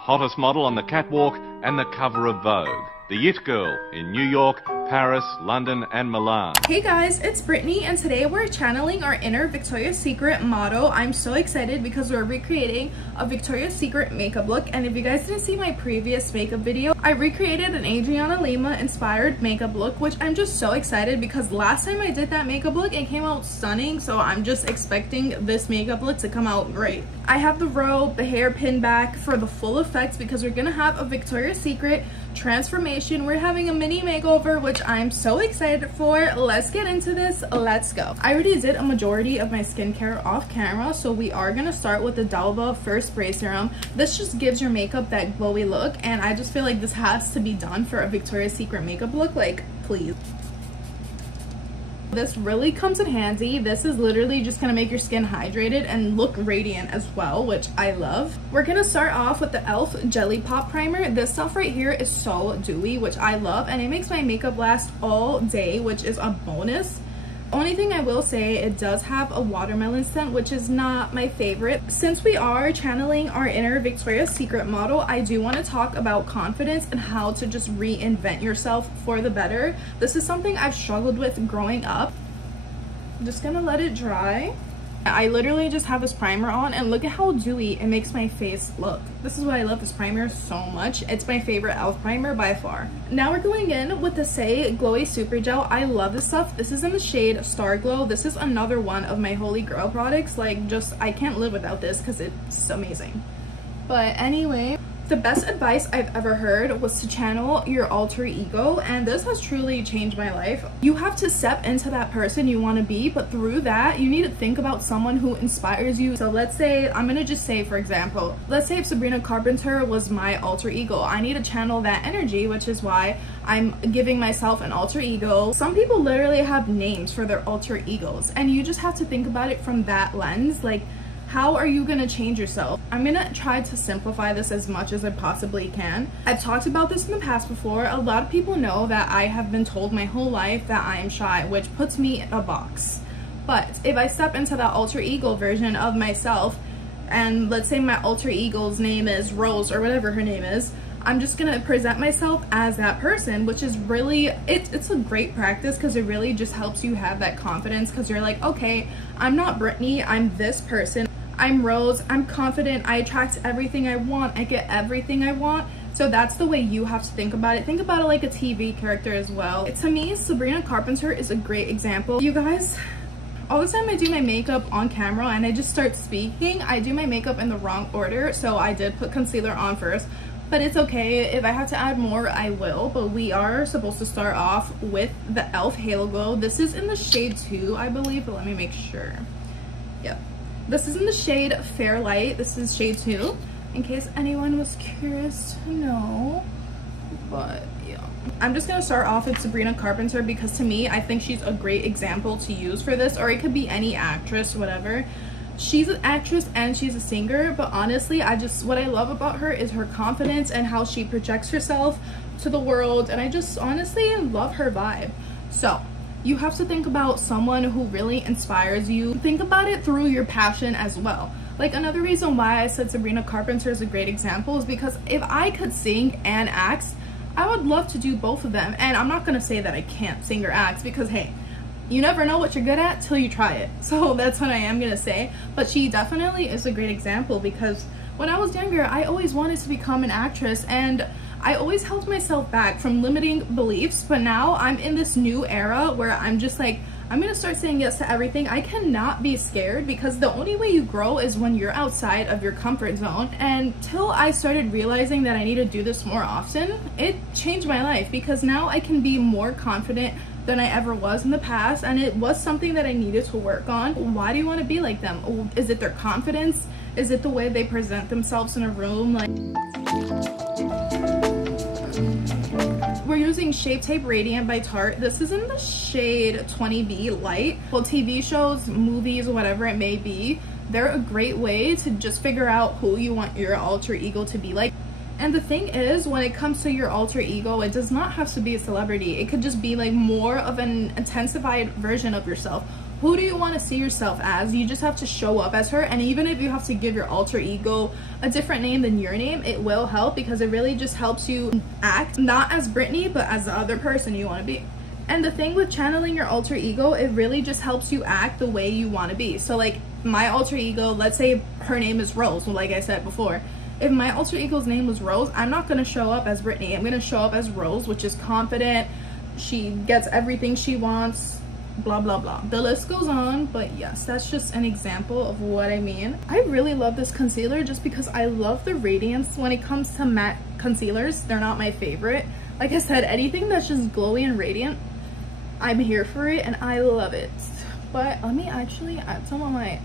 hottest model on the catwalk and the cover of Vogue. The It Girl in New York, Paris, London, and Milan. Hey guys, it's Brittany, and today we're channeling our inner Victoria's Secret model. I'm so excited because we're recreating a Victoria's Secret makeup look, and if you guys didn't see my previous makeup video, I recreated an Adriana Lima inspired makeup look, which I'm just so excited because last time I did that makeup look, it came out stunning, so I'm just expecting this makeup look to come out great. I have the robe, the hair pinned back for the full effects because we're gonna have a Victoria's Secret transformation. We're having a mini makeover, which I'm so excited for. Let's get into this. Let's go. I already did a majority of my skincare off camera, so we are gonna start with the Dalba First Spray Serum. This just gives your makeup that glowy look, and I just feel like this has to be done for a Victoria's Secret makeup look. Like, please. This really comes in handy. This is literally just gonna make your skin hydrated and look radiant as well, which I love. We're gonna start off with the e.l.f. Jelly Pop Primer. This stuff right here is so dewy, which I love, and it makes my makeup last all day, which is a bonus. Only thing I will say, it does have a watermelon scent, which is not my favorite. Since we are channeling our inner Victoria's Secret model, I do want to talk about confidence and how to just reinvent yourself for the better. This is something I've struggled with growing up. I'm just gonna let it dry. I literally just have this primer on, and look at how dewy it makes my face look. This is why I love this primer so much. It's my favorite e.l.f. primer by far. Now we're going in with the Say Glowy Super Gel. I love this stuff. This is in the shade Star Glow. This is another one of my holy grail products. Like, just, I can't live without this because it's amazing. But anyway, the best advice I've ever heard was to channel your alter ego, and this has truly changed my life. You have to step into that person you want to be, but through that, you need to think about someone who inspires you. So let's say, I'm gonna just say, for example, let's say if Sabrina Carpenter was my alter ego, I need to channel that energy, which is why I'm giving myself an alter ego. Some people literally have names for their alter egos, and you just have to think about it from that lens. Like, how are you gonna change yourself? I'm gonna try to simplify this as much as I possibly can. I've talked about this in the past before. A lot of people know that I have been told my whole life that I am shy, which puts me in a box. But if I step into that alter ego version of myself, and let's say my alter ego's name is Rose or whatever her name is, I'm just gonna present myself as that person, which is really, it's a great practice because it really just helps you have that confidence, because you're like, okay, I'm not Brittany, I'm this person. I'm Rose, I'm confident, I attract everything I want, I get everything I want. So that's the way you have to think about it. Think about it like a TV character as well. To me, Sabrina Carpenter is a great example. You guys, all the time I do my makeup on camera and I just start speaking, I do my makeup in the wrong order. So I did put concealer on first, but it's okay. If I have to add more, I will. But we are supposed to start off with the e.l.f. Halo Glow. This is in the shade 2, I believe, but let me make sure. Yep. This is in the shade Fair Light. This is shade 2, in case anyone was curious to know. But yeah, I'm just gonna start off with Sabrina Carpenter because to me, I think she's a great example to use for this, or it could be any actress, whatever. She's an actress and she's a singer, but honestly, what I love about her is her confidence and how she projects herself to the world, and I just honestly love her vibe. So you have to think about someone who really inspires you. Think about it through your passion as well. Like, another reason why I said Sabrina Carpenter is a great example is because if I could sing and act, I would love to do both of them. And I'm not gonna say that I can't sing or act because, hey, you never know what you're good at till you try it. So that's what I am gonna say. But she definitely is a great example because when I was younger, I always wanted to become an actress, and I always held myself back from limiting beliefs, but now I'm in this new era where I'm just like, I'm gonna start saying yes to everything. I cannot be scared because the only way you grow is when you're outside of your comfort zone. And till I started realizing that I need to do this more often, it changed my life because now I can be more confident than I ever was in the past, and it was something that I needed to work on. Why do you want to be like them? Is it their confidence? Is it the way they present themselves in a room? Like, we're using Shape Tape Radiant by Tarte. This is in the shade 20B Light. Well, TV shows, movies, whatever it may be, they're a great way to just figure out who you want your alter ego to be like. And the thing is, when it comes to your alter ego, it does not have to be a celebrity. It could just be like more of an intensified version of yourself. who do you want to see yourself as? You just have to show up as her. And even if you have to give your alter ego a different name than your name, it will help, because it really just helps you act not as Brittany but as the other person you want to be. And the thing with channeling your alter ego, it really just helps you act the way you want to be. So like my alter ego, let's say her name is Rose, like I said before. If my alter ego's name was Rose, I'm not going to show up as Brittany. I'm going to show up as Rose, which is confident. She gets everything she wants, blah blah blah. The list goes on, but yes, that's just an example of what I mean. I really love this concealer just because I love the radiance. When it comes to matte concealers, they're not my favorite. Like I said, anything that's just glowy and radiant, I'm here for it and I love it. But let me actually add some of my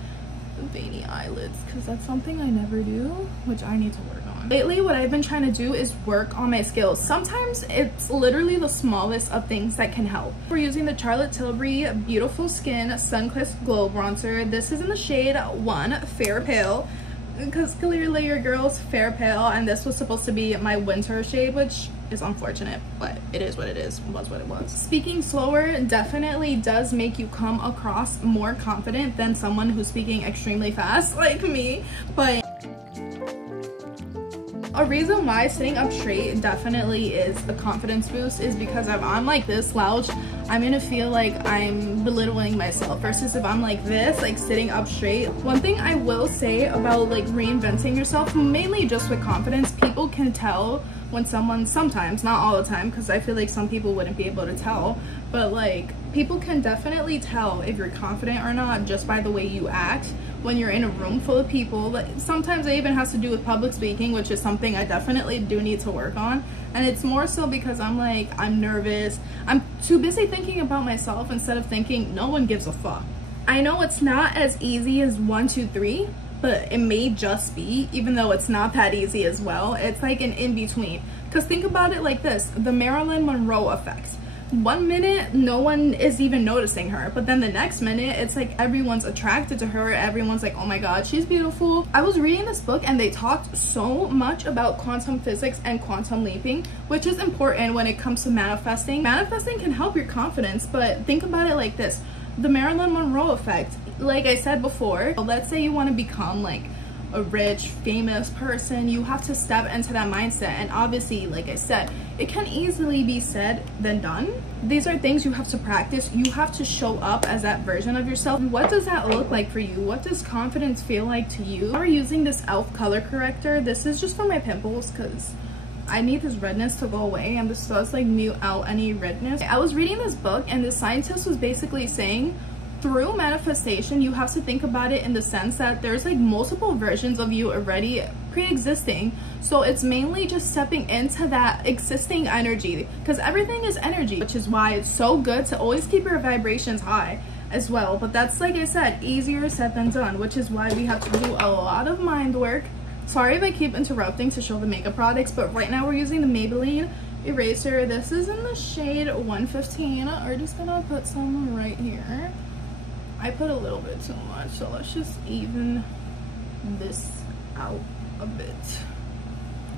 veiny eyelids, because that's something I never do, which I need to work on. Lately, what I've been trying to do is work on my skills. Sometimes it's literally the smallest of things that can help. We're using the Charlotte Tilbury Beautiful Skin Sunkissed Glow Bronzer. This is in the shade 1 Fair Pale, because clearly your girl's fair pale, and this was supposed to be my winter shade, which is unfortunate, but it is what it is. It was what it was. Speaking slower definitely does make you come across more confident than someone who's speaking extremely fast like me. But a reason why sitting up straight definitely is a confidence boost is because if I'm like this slouched, I'm gonna feel like I'm belittling myself, versus if I'm like this, like sitting up straight. One thing I will say about like reinventing yourself, mainly just with confidence, people can tell when someone, sometimes, not all the time, because I feel like some people wouldn't be able to tell, but like people can definitely tell if you're confident or not just by the way you act when you're in a room full of people. Like, sometimes it even has to do with public speaking, which is something I definitely do need to work on. And it's more so because I'm like, I'm nervous. I'm too busy thinking about myself instead of thinking no one gives a fuck. I know it's not as easy as 1, 2, 3, but it may just be, even though it's not that easy as well. It's like an in-between. Because think about it like this, the Marilyn Monroe effect. 1 minute no one is even noticing her, but then the next minute it's like everyone's attracted to her. Everyone's like, oh my god, she's beautiful. I was reading this book and they talked so much about quantum physics and quantum leaping, which is important when it comes to manifesting. Manifesting can help your confidence, but think about it like this, the Marilyn Monroe effect. Like I said before, let's say you want to become like a rich, famous person, you have to step into that mindset. And obviously, like I said, it can easily be said than done. These are things you have to practice. You have to show up as that version of yourself. What does that look like for you? What does confidence feel like to you? I'm using this e.l.f. color corrector. This is just for my pimples because I need this redness to go away, and this does like mute out any redness. I was reading this book and the scientist was basically saying, through manifestation, you have to think about it in the sense that there's like multiple versions of you already pre-existing. So it's mainly just stepping into that existing energy, because everything is energy, which is why it's so good to always keep your vibrations high as well. But that's, like I said, easier said than done, which is why we have to do a lot of mind work. Sorry if I keep interrupting to show the makeup products, but right now we're using the Maybelline eraser. This is in the shade 115. We're just gonna put some right here. I put a little bit too much, so let's just even this out a bit.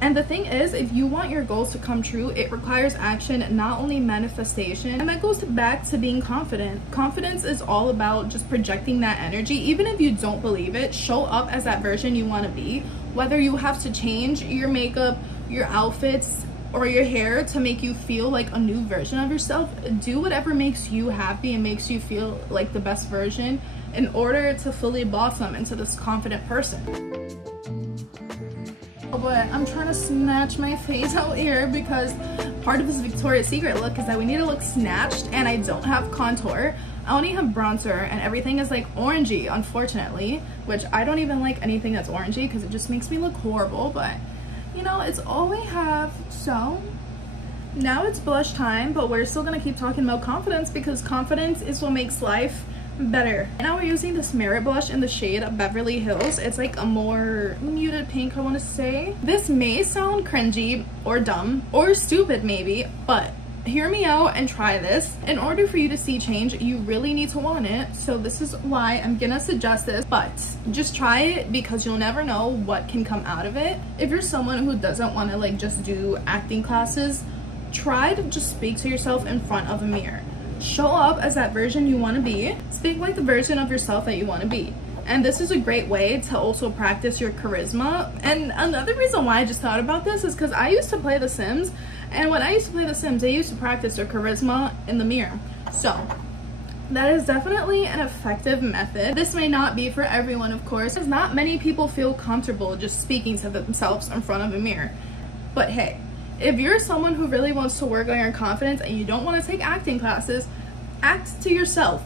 And the thing is, if you want your goals to come true, it requires action, not only manifestation. And that goes back to being confident. Confidence is all about just projecting that energy. Even if you don't believe it, show up as that version you want to be. Whether you have to change your makeup, your outfits, or your hair to make you feel like a new version of yourself, do whatever makes you happy and makes you feel like the best version in order to fully blossom into this confident person. But I'm trying to snatch my face out here because part of this Victoria's Secret look is that we need to look snatched, and I don't have contour. I only have bronzer and everything is like orangey, unfortunately, which I don't even like anything that's orangey because it just makes me look horrible, but you know, it's all we have. So now it's blush time, but we're still gonna keep talking about confidence because confidence is what makes life better. Now we're using this Merit blush in the shade Beverly Hills. It's like a more muted pink, I want to say. This may sound cringy or dumb or stupid maybe, but hear me out and try this. In order for you to see change, you really need to want it. So this is why I'm gonna suggest this, but just try it because you'll never know what can come out of it. If you're someone who doesn't want to like just do acting classes, try to just speak to yourself in front of a mirror. Show up as that version you want to be. Speak like the version of yourself that you want to be. And this is a great way to also practice your charisma. And another reason why I just thought about this is because I used to play The Sims, and when I used to play The Sims, they used to practice their charisma in the mirror. So that is definitely an effective method. This may not be for everyone, of course, because not many people feel comfortable just speaking to themselves in front of a mirror. But hey, if you're someone who really wants to work on your confidence and you don't want to take acting classes, act to yourself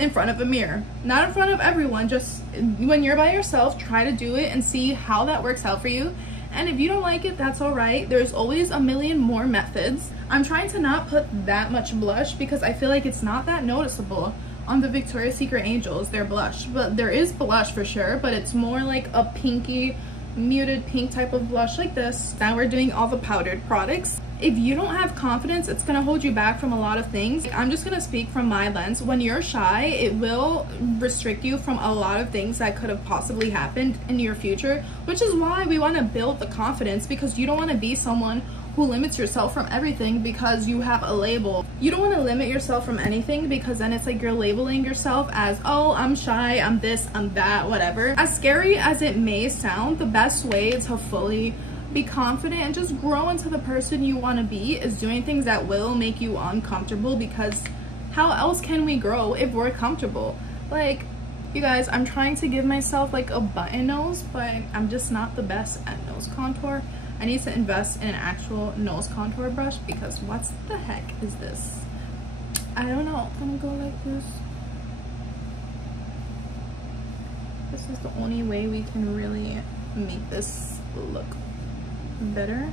in front of a mirror. Not in front of everyone, just when you're by yourself, try to do it and see how that works out for you. And if you don't like it, that's all right. There's always a million more methods. I'm trying to not put that much blush because I feel like it's not that noticeable on the Victoria's Secret Angels, their blush. But there is blush for sure, but it's more like a pinky, muted pink type of blush like this. Now we're doing all the powdered products. If you don't have confidence, it's gonna hold you back from a lot of things. I'm just gonna speak from my lens. When you're shy, it will restrict you from a lot of things that could have possibly happened in your future, which is why we wanna build the confidence, because you don't wanna be someone who limits yourself from everything because you have a label. You don't want to limit yourself from anything because then it's like you're labeling yourself as, oh, I'm shy, I'm this, I'm that, whatever. As scary as it may sound, the best way to fully be confident and just grow into the person you want to be is doing things that will make you uncomfortable, because how else can we grow if we're comfortable? Like, you guys, I'm trying to give myself like a button nose, but I'm just not the best at nose contour. I need to invest in an actual nose contour brush because what the heck is this? I don't know. I'm gonna go like this. This is the only way we can really make this look better.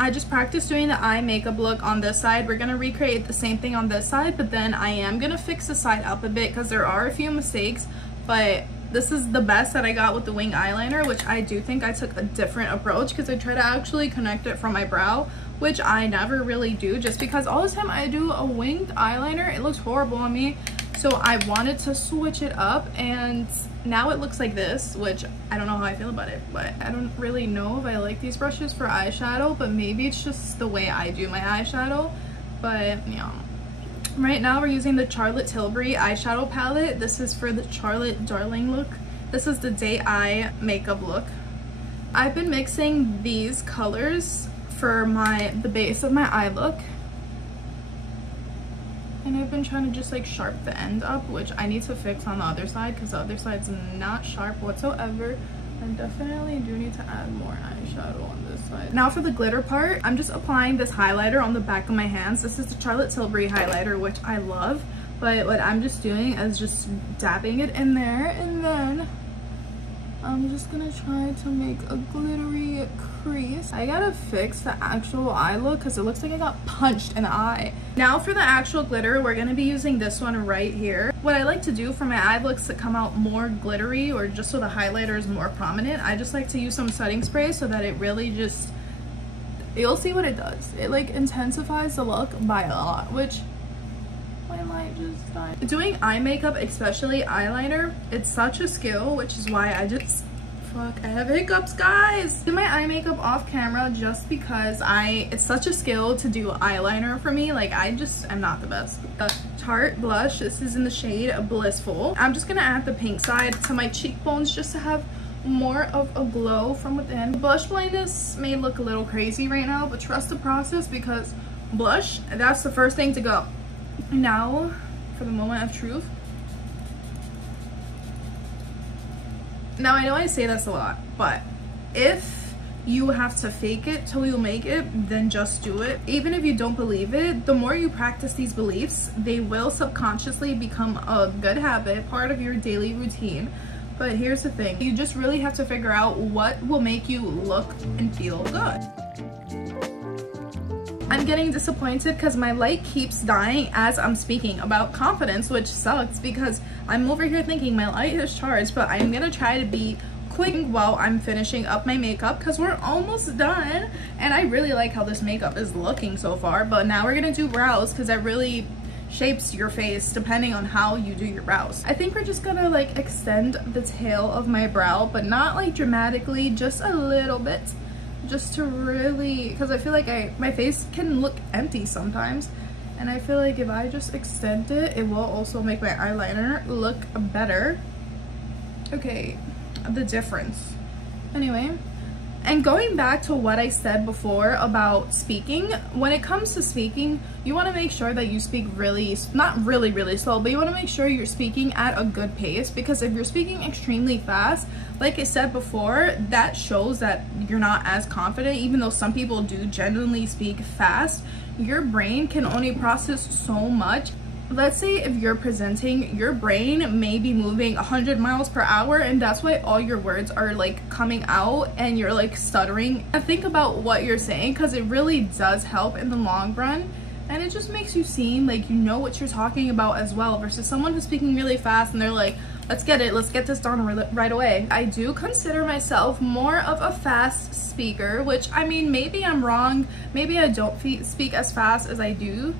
I just practiced doing the eye makeup look on this side. We're gonna recreate the same thing on this side, but then I am gonna fix the side up a bit because there are a few mistakes, but this is the best that I got with the wing eyeliner, which I do think I took a different approach because I try to actually connect it from my brow, which I never really do, just because all the time I do a winged eyeliner, it looks horrible on me. So I wanted to switch it up, and now it looks like this, which I don't know how I feel about it, but I don't really know if I like these brushes for eyeshadow, but maybe it's just the way I do my eyeshadow. But yeah. Right now we're using the Charlotte Tilbury eyeshadow palette. This is for the Charlotte Darling look. This is the day eye makeup look. I've been mixing these colors for the base of my eye look. And I've been trying to just like sharp the end up, which I need to fix on the other side because the other side's not sharp whatsoever. I definitely do need to add more eyeshadow on this side. Now for the glitter part, I'm just applying this highlighter on the back of my hands. This is the Charlotte Tilbury highlighter, which I love. But what I'm just doing is just dabbing it in there, and then I'm just gonna try to make a glittery crease. I gotta fix the actual eye look because it looks like I got punched in the eye. Now for the actual glitter, we're gonna be using this one right here. What I like to do for my eye looks to come out more glittery, or just so the highlighter is more prominent, I just like to use some setting spray so that it really just, you'll see what it does. It like intensifies the look by a lot, which my light just died. Doing eye makeup, especially eyeliner, it's such a skill, which is why I have hiccups, guys. Do my eye makeup off camera just because it's such a skill to do eyeliner for me. Like, I just am not the best. The Tarte blush, this is in the shade Blissful. I'm just gonna add the pink side to my cheekbones just to have more of a glow from within. Blush blindness may look a little crazy right now, but trust the process because blush, that's the first thing to go. Now for the moment of truth. Now I know I say this a lot, but if you have to fake it till you make it, then just do it. Even if you don't believe it, the more you practice these beliefs, they will subconsciously become a good habit, part of your daily routine. But here's the thing, you just really have to figure out what will make you look and feel good. I'm getting disappointed because my light keeps dying as I'm speaking about confidence, which sucks because I'm over here thinking my light is charged, but I'm gonna try to be quick while I'm finishing up my makeup because we're almost done. And I really like how this makeup is looking so far, but now we're gonna do brows because that really shapes your face depending on how you do your brows. I think we're just gonna like extend the tail of my brow, but not like dramatically, just a little bit. Just to really, because I feel like my face can look empty sometimes, And I feel like if I just extend it, it will also make my eyeliner look better. Okay, the difference. Anyway, and going back to what I said before about speaking, when it comes to speaking, you want to make sure that you speak not really slow, but you want to make sure you're speaking at a good pace, because if you're speaking extremely fast, like I said before, that shows that you're not as confident. Even though some people do genuinely speak fast, your brain can only process so much. Let's say if you're presenting, your brain may be moving 100 miles per hour, and that's why all your words are like coming out and you're like stuttering. And think about what you're saying, because it really does help in the long run, and it just makes you seem like you know what you're talking about as well, versus someone who's speaking really fast and they're like, let's get this done right away. I do consider myself more of a fast speaker, which, I mean, maybe I'm wrong, maybe I don't speak as fast as I do,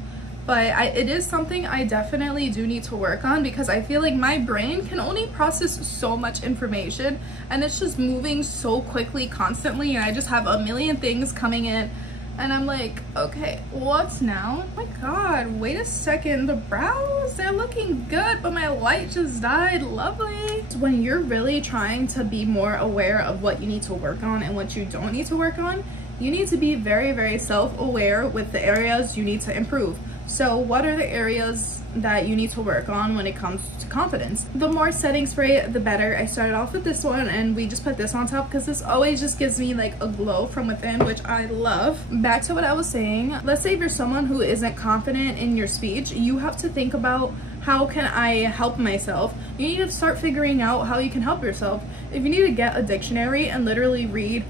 but it is something I definitely do need to work on, because I feel like my brain can only process so much information, and it's just moving so quickly constantly, and I just have a million things coming in, and I'm like, okay, what's now? Oh my god, wait a second, the brows, they're looking good, but my light just died. Lovely. When you're really trying to be more aware of what you need to work on and what you don't need to work on, you need to be very self-aware with the areas you need to improve. So what are the areas that you need to work on when it comes to confidence? The more setting spray, the better. I started off with this one, and we just put this on top because this always just gives me like a glow from within, which I love. Back to what I was saying, let's say if you're someone who isn't confident in your speech, you have to think about, how can I help myself? You need to start figuring out how you can help yourself. If you need to get a dictionary and literally read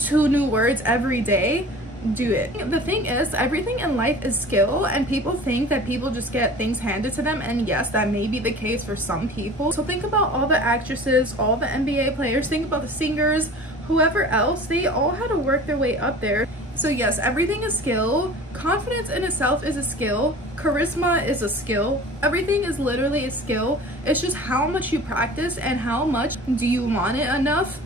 2 new words every day, do it. The thing is, everything in life is skill, and people think that people just get things handed to them, and yes, that may be the case for some people. So think about all the actresses, all the NBA players, think about the singers, whoever else, they all had to work their way up there. So yes, everything is skill. Confidence in itself is a skill. Charisma is a skill. Everything is literally a skill. It's just how much you practice and how much do you want it enough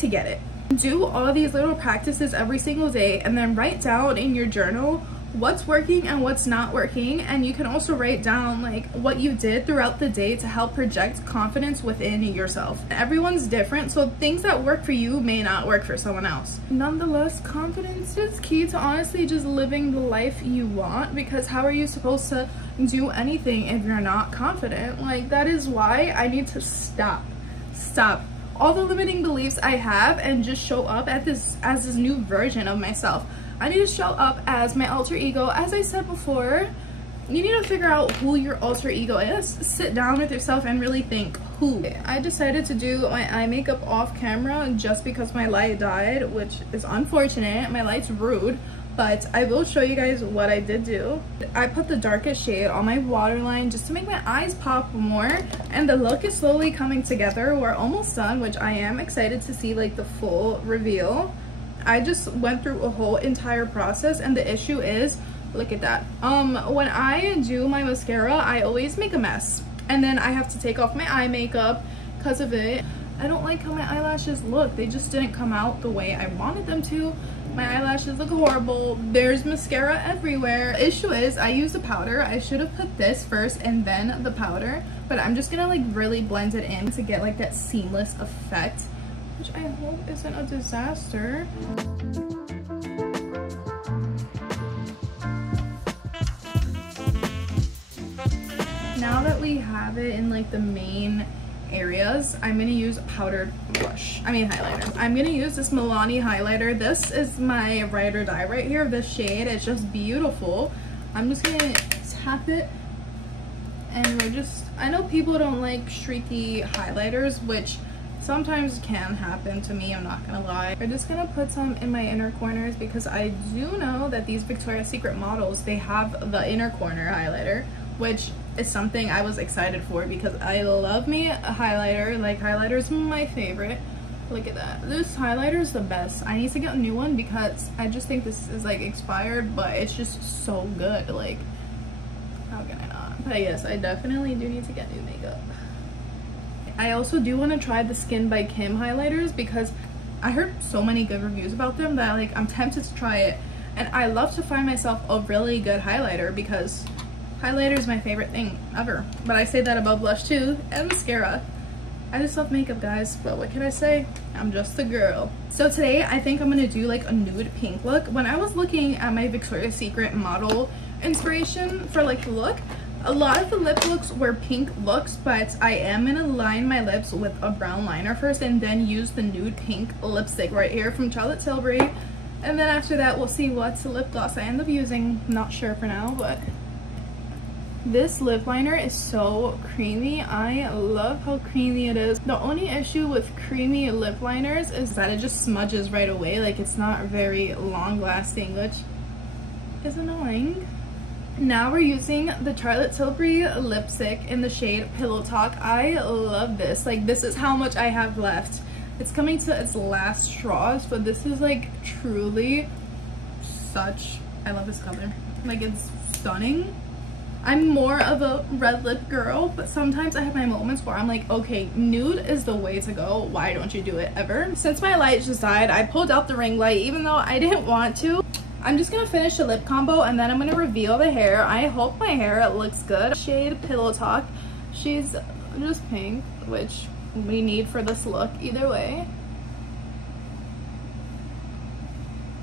to get it. Do all these little practices every single day, and then write down in your journal what's working and what's not working, and you can also write down like what you did throughout the day to help project confidence within yourself. Everyone's different, so things that work for you may not work for someone else. Nonetheless, confidence is key to honestly just living the life you want, because how are you supposed to do anything if you're not confident? Like, that is why I need to stop all the limiting beliefs I have and just show up as this new version of myself. I need to show up as my alter ego. As I said before, you need to figure out who your alter ego is. Sit down with yourself and really think, who? I decided to do my eye makeup off camera just because my light died, which is unfortunate. My light's rude, but I will show you guys what I did do. I put the darkest shade on my waterline just to make my eyes pop more, and the look is slowly coming together. We're almost done, which I am excited to see like the full reveal. I just went through a whole entire process, and the issue is, look at that. When I do my mascara, I always make a mess, and then I have to take off my eye makeup because of it. I don't like how my eyelashes look. They just didn't come out the way I wanted them to. My eyelashes look horrible. There's mascara everywhere. Issue is, I used a powder. I should have put this first and then the powder, but I'm just gonna like really blend it in to get like that seamless effect, which I hope isn't a disaster. Now that we have it in like the main areas, I'm gonna use a powdered highlighter. I'm gonna use this Milani highlighter. This is my ride or die right here, this shade. It's just beautiful. I'm just gonna tap it, and I know people don't like streaky highlighters, which sometimes can happen to me, I'm not gonna lie. I'm just gonna put some in my inner corners, because I do know that these Victoria's Secret models, they have the inner corner highlighter, which is something I was excited for because I love me a highlighter. Like, highlighter's my favorite. Look at that. This highlighter is the best. I need to get a new one because I just think this is like expired, but it's just so good. Like, how can I not? But yes, I definitely do need to get new makeup. I also do want to try the Skin by Kim highlighters because I heard so many good reviews about them that like I'm tempted to try it. And I love to find myself a really good highlighter because highlighter is my favorite thing ever. But I say that about blush too, and mascara. I just love makeup, guys, but what can I say? I'm just a girl. So today I think I'm gonna do like a nude pink look. When I was looking at my Victoria's Secret model inspiration for like the look, a lot of the lip looks were pink looks, but I am gonna line my lips with a brown liner first and then use the nude pink lipstick right here from Charlotte Tilbury. And then after that, we'll see what lip gloss I end up using. Not sure for now, but this lip liner is so creamy. I love how creamy it is. The only issue with creamy lip liners is that it just smudges right away. Like, it's not very long lasting, which is annoying. Now we're using the Charlotte Tilbury lipstick in the shade Pillow Talk. I love this. Like, this is how much I have left. It's coming to its last straws, but this is like truly such, I love this color. Like, it's stunning. I'm more of a red lip girl, but sometimes I have my moments where I'm like, okay, nude is the way to go. Why don't you do it ever? Since my light just died, I pulled out the ring light even though I didn't want to. I'm just gonna finish the lip combo and then I'm gonna reveal the hair. I hope my hair looks good. Shade Pillow Talk. She's just pink, which we need for this look either way.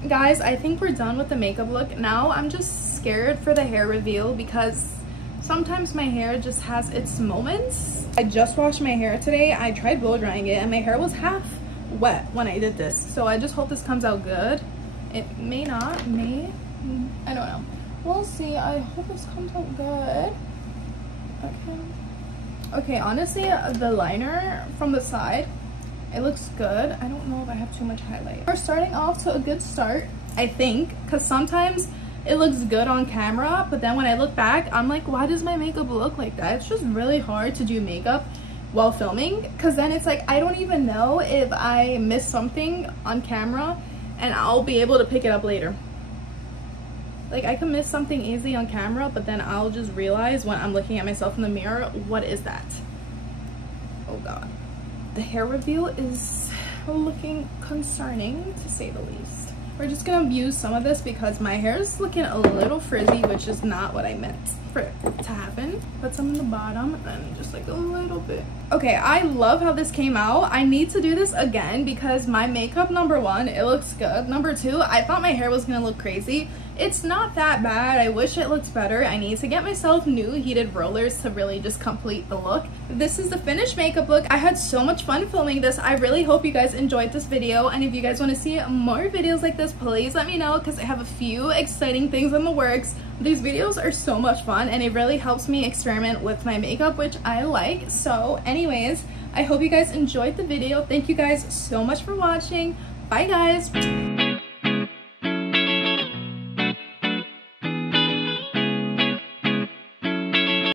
Guys, I think we're done with the makeup look. Now I'm just scared for the hair reveal because sometimes my hair just has its moments. I just washed my hair today. I tried blow drying it and my hair was half wet when I did this. So I just hope this comes out good. It may not, I don't know. We'll see. I hope this comes out good. Okay, honestly, the liner from the side, it looks good. I don't know if I have too much highlight. We're starting off to a good start, I think, because sometimes it looks good on camera, but then when I look back, I'm like, why does my makeup look like that? It's just really hard to do makeup while filming, because then it's like, I don't even know if I miss something on camera and I'll be able to pick it up later. Like, I can miss something easily on camera, but then I'll just realize when I'm looking at myself in the mirror, what is that? Oh God. The hair reveal is looking concerning, to say the least. We're just gonna use some of this because my hair is looking a little frizzy, which is not what I meant for it to happen. Put some in the bottom and just like a little bit. Okay, I love how this came out. I need to do this again because my makeup, number one, it looks good. Number two, I thought my hair was gonna look crazy. It's not that bad. I wish it looked better. I need to get myself new heated rollers to really just complete the look. This is the finished makeup look. I had so much fun filming this. I really hope you guys enjoyed this video, and if you guys want to see more videos like this, please let me know because I have a few exciting things in the works. These videos are so much fun and it really helps me experiment with my makeup, which I like. So anyways, I hope you guys enjoyed the video. Thank you guys so much for watching. Bye guys.